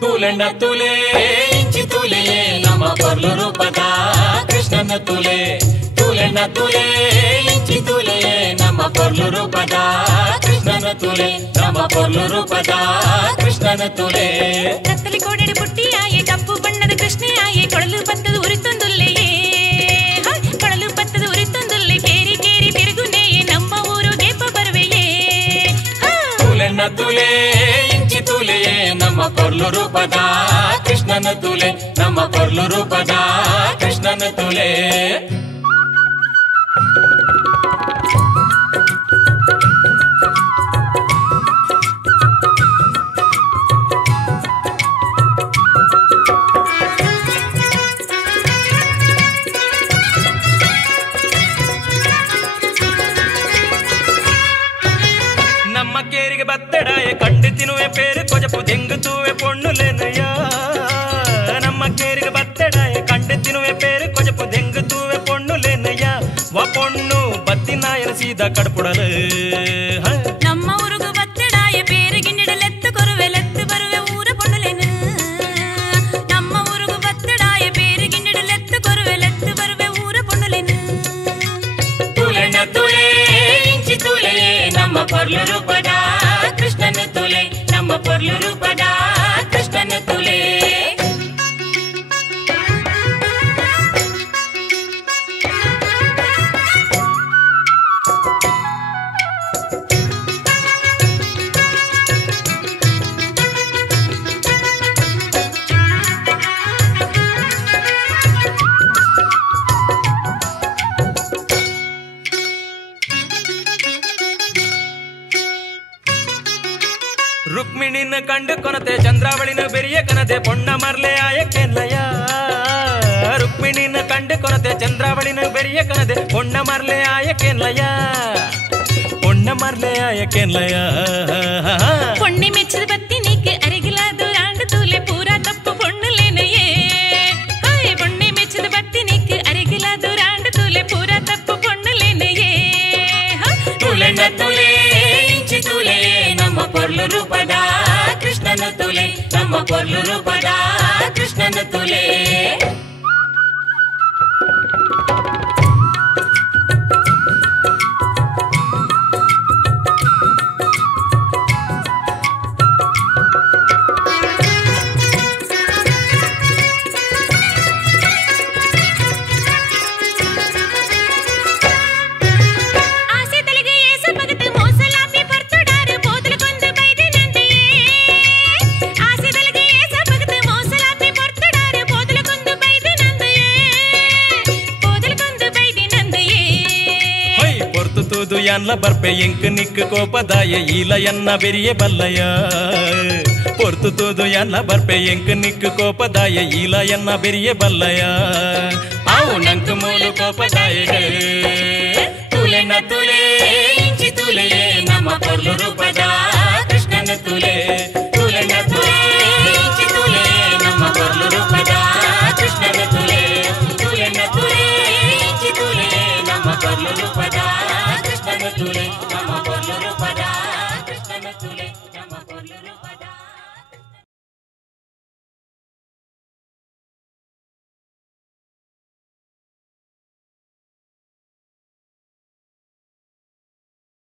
तुले तुले इंची तुले नम पर्लु रूपद कृष्णन तुले तुले तुले इंची तुले नम पर्लु रूपद कृष्णन तुले नम पर्लु रूपद कृष्णन तुले कत्तली कोडेडि पुट्टी आये कप्पु बಣ್ಣद कृष्णे आये कोडलु पत्तदु उरितुंदुल्ले कोडलु पत्तदु उरितुंदुल्ले केरी केरी तिरुगुनेये नम्म ऊरु गेप बरुवेये तुले तुले इंची तुले नम पर्लु रूपद कृष्णन तुले नम पर्लु रूपद कृष्णन तुले ನಮ್ಮ ಕೇರಿಗೆ ಬತ್ತಡಾಯ ಕಂಡು ತಿನ್ನುವೆ ಪೇರು ಕೊಜಪು ದೆಂಗುತ್ತುವೆ ಪೊಣ್ಣುಲೆನಯ್ಯ ನಮ್ಮ ಕೇರಿಗೆ ಬತ್ತಡಾಯ ಕಂಡು ತಿನ್ನುವೆ ಪೇರು ಕೊಜಪು ದೆಂಗುತ್ತುವೆ ಪೊಣ್ಣುಲೆನಯ್ಯ ವ ಪೊಣ್ಣು ಬತ್ತಿನಾಯನ ಸೀದಾ ಕಡ್ಪುಡಲು ನಮ್ಮ ಊರುಗು ಬತ್ತಡಾಯ ಪೇರು ಗಿಂಡಿಡಲೆತ್ತು ಕೊರುವೆ ಲೆತ್ತು ಬರುವೆ ಊರ ಪೊಣ್ಣುಲೆನು ನಮ್ಮ ಊರುಗು ಬತ್ತಡಾಯ ಪೇರು ಗಿಂಡಿಡಲೆತ್ತು ಕೊರುವೆ ಲೆತ್ತು ಬರುವೆ ಊರ ಪೊಣ್ಣುಲೆನು तुले तुले इंची तुले नम पर्लु रूपद कृष्णन तुले नम पर्लु रूपद कृष्णन तुले ರುಕ್ಮಿಣಿನ ಕಂಡು ಕೊನತೆ ಚಂದ್ರಾವಳಿನ ಬೆರಿಯ ಕನತೆ ಪೊಣ್ಣ ಮರ್ಲೆ ಆಯಕೆನ್ಲಯ್ಯ ರುಕ್ಮಿಣಿನ ಕಂಡು ಕೊನತೆ ಚಂದ್ರಾವಳಿನ ಬೆರಿಯ ಕನತೆ ಪೊಣ್ಣ ಮರ್ಲೆ ಆಯಕೆನ್ಲಯ್ಯ ಪೊಣ್ಣ ಮರ್ಲೆ ಆಯಕೆನ್ಲಯ್ಯ பொண்ணை மெச்சது பத்தி நீக்கு அருகிலாது ஆண்டு தூலே பூரா தப்பு பொண்ணு லேனையே பொண்ணை மெச்சது பத்தி நீக்கு அருகிலாது ஆண்டு தூலே பூரா தப்பு பொண்ணு லேனையே तुले तुले इंची तुले नम पर्लु रूपद कृष्णन तुले नम पर्लु रूपद कृष्णन तुले ಆಸೆ ತಲೆಗೆ ಏಸ ಭಗತ ಮೋಸಲಾಪಿ ಪರ್ತುಡಾರು ಪೋದಲು ಕೊಂದು ಬೈದಿನಂತೆಯೇ ಆಸೆ ತಲೆಗೆ ಏಸ ಭಗತ ಮೋಸಲಾಪಿ ಪರ್ತುಡಾರು ಪೋದಲು ಕೊಂದು ಬೈದಿನಂತೆಯೇ ಪೋದಲು ಕೊಂದು ಬೈದಿನಂತೆಯೇ ಹೈ ಪೊರ್ತು ತೂದು ಯಾನ್ಲ ಬರ್ಪೆ ಎಂಕ್ ನಿಕ್ ಕೋಪದಾಯ ಈಲ ಎನ್ನ ಬೆರಿಯೆ ಬಲ್ಲಯ್ಯ ಪೊರ್ತು ತೂದು ಯಾನ್ಲ ಬರ್ಪೆ ಎಂಕ್ ನಿಕ್ ಕೋಪದಾಯ ಈಲ ಎನ್ನ ಬೆರಿಯೆ ಬಲ್ಲಯ್ಯ आउ नंक मूलु कोपदाय तुले तुले इंची तुले नम पर्लु रूपद